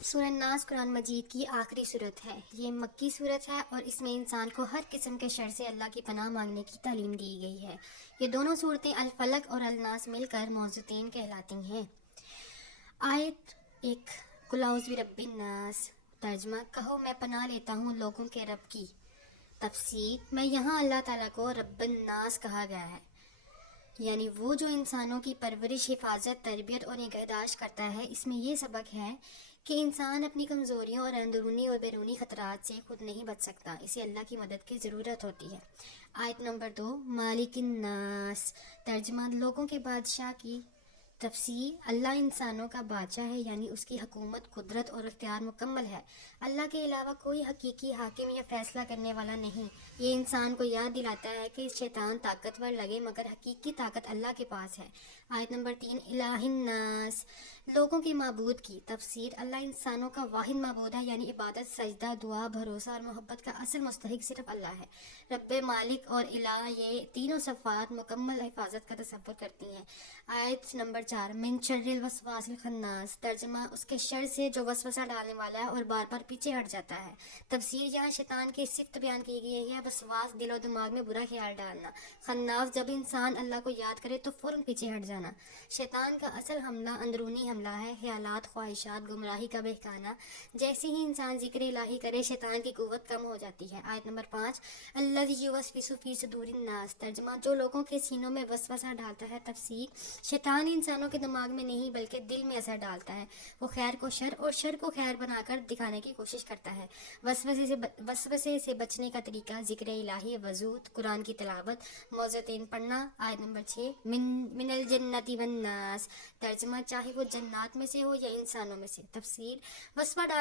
سورہ ناس قرآن مجید کی آخری صورت ہے۔ یہ مکی صورت ہے اور اس میں انسان کو ہر قسم کے شر سے اللہ کی پناہ مانگنے کی تعلیم دی گئی ہے۔ یہ دونوں صورتیں الفلق اور الناس مل کر موضوعتین کہلاتی ہیں۔ آیت 1، قل اعوذ برب الناس۔ ترجمہ، کہو میں پناہ لیتا ہوں لوگوں کے رب کی۔ تفسیر میں یہاں اللہ تعالیٰ کو رب الناس کہا گیا ہے، یعنی وہ جو انسانوں کی پرورش، حفاظت، تربیت اور نگہداشت کرتا ہے۔ اس میں یہ سبق ہے کہ انسان اپنی کمزوریوں اور اندرونی اور بیرونی خطرات سے خود نہیں بچ سکتا، اسے اللہ کی مدد کی ضرورت ہوتی ہے۔ آیت نمبر 2، مالک الناس۔ ترجمہ، لوگوں کے بادشاہ کی۔ تفسیر، اللہ انسانوں کا بادشاہ ہے، یعنی اس کی حکومت، قدرت اور اختیار مکمل ہے۔ اللہ کے علاوہ کوئی حقیقی حاکم یا فیصلہ کرنے والا نہیں۔ یہ انسان کو یاد دلاتا ہے کہ شیطان طاقتور لگے مگر حقیقی طاقت اللہ کے پاس ہے۔ آیت نمبر 3، الہ الناس۔ لوگوں کے معبود کی۔ تفسیر، اللہ انسانوں کا واحد معبود ہے، یعنی عبادت، سجدہ، دعا، بھروسہ اور محبت کا اصل مستحق صرف اللہ ہے۔ رب، مالک اور الہ، یہ تینوں صفات مکمل حفاظت کا تصور کرتی ہیں۔ آیت نمبر 4، من شر الوسواس الخناس۔ ترجمہ، اس کے شر سے جو وسوسہ ڈالنے والا ہے اور بار بار پیچھے ہٹ جاتا ہے۔ تفسیر، یہاں شیطان کی صفت بیان کی گئی ہے، وسواس، دل و دماغ میں برا خیال ڈالنا۔ خناس، جب انسان اللہ کو یاد کرے تو فوراً پیچھے ہٹ جانا۔ شیطان کا اصل حملہ اندرونی حملہ ہے، خیالات، خواہشات، گمراہی کا بہکانا۔ جیسے ہی انسان ذکر الہی کرے شیطان کی قوت کم ہو جاتی ہے۔ آیت نمبر 5، الذی یوسوس فی صدور الناس۔ ترجمہ، جو لوگوں کے سینوں میں وسوسہ ڈالتا ہے۔ تفسیر، شیطان انسانوں کے دماغ میں نہیں بلکہ دل میں اثر ڈالتا ہے۔ وہ خیر کو شر اور شر کو خیر بنا کر دکھانے کی کوشش کرتا ہے۔ وسوسے سے بچنے کا طریقہ، ذکر الہی، وضو، قرآن کی تلاوت، موعظتین پڑھنا۔ آیت نمبر 6، من الجنۃ والناس۔ ترجمہ، چاہے وہ جنات میں سے ہو یا انسانوں میں سے۔ تفسیر، وسوسہ